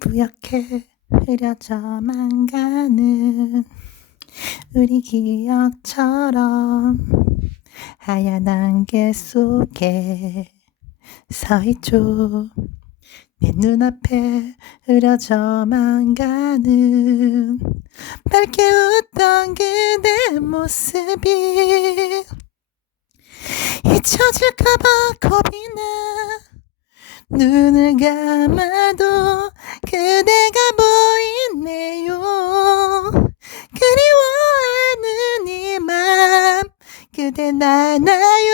뿌옇게 흐려져만 가는 우리 기억처럼 하얀 안개 속에 서 있죠. 내 눈앞에 흐려져만 가는 밝게 웃던 그대 모습이 잊혀질까봐 겁이 나 눈을 감아도 그대가 보이네요. 그리워하는 이 맘 그대 나나요?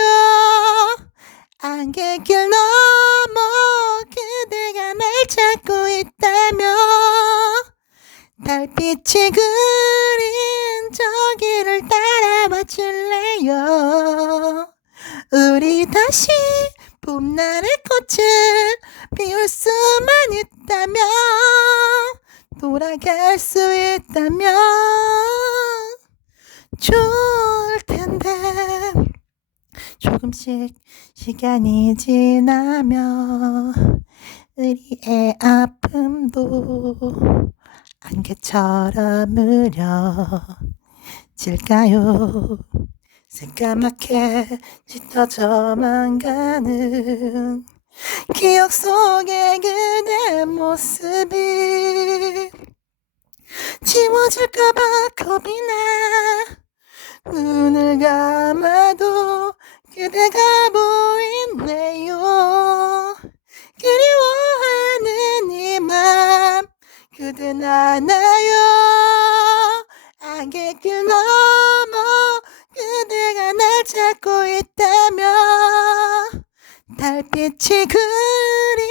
안개길 넘어 그대가 날 찾고 있다며 달빛이 그린 저기를 따라와 줄래요? 우리 다시 봄날의 꽃을 피울 수만 있다면 돌아갈 수 있다면 좋을 텐데. 조금씩 시간이 지나면 우리의 아픔도 안개처럼 흐려질까요? 새까맣게 짙어져만 가는 기억 속의 그대 모습이 지워질까봐 겁이 나. 눈을 감아도 그대가 보이네요. 그리워하는 이 맘 그대 나나요? 안개길 넘 빛이 그린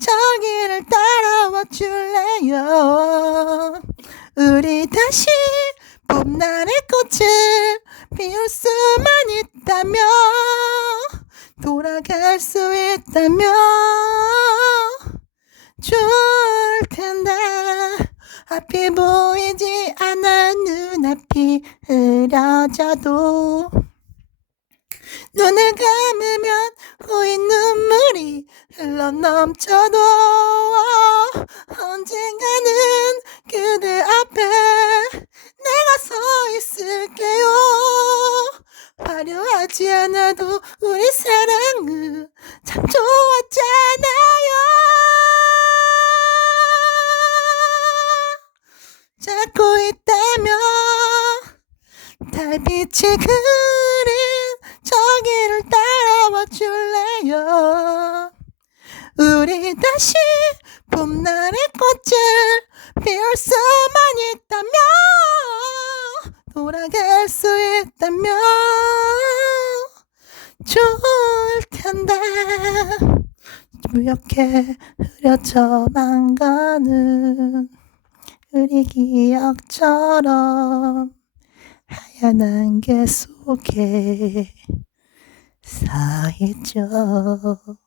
저기를 따라와 줄래요? 우리 다시 봄날의 꽃을 피울 수만 있다면 돌아갈 수 있다면 좋을 텐데 앞이 보이지 않아 눈앞이 흐려져도 눈을 감으면 고인 눈물이 흘러넘쳐도 언젠가는 그대 앞에 내가 서 있을게요. 화려하지 않아도 우리 사랑은 참 좋았잖아요. 찾고 있다면 달빛이 그린 저기를 따라와 줄래요 우리 다시 봄날의 꽃을 피울 수만 있다면 돌아갈 수 있다면 좋을 텐데 뿌옇게 흐려져만 가는 우리 기억처럼 하얀 안개 속에 서 있죠.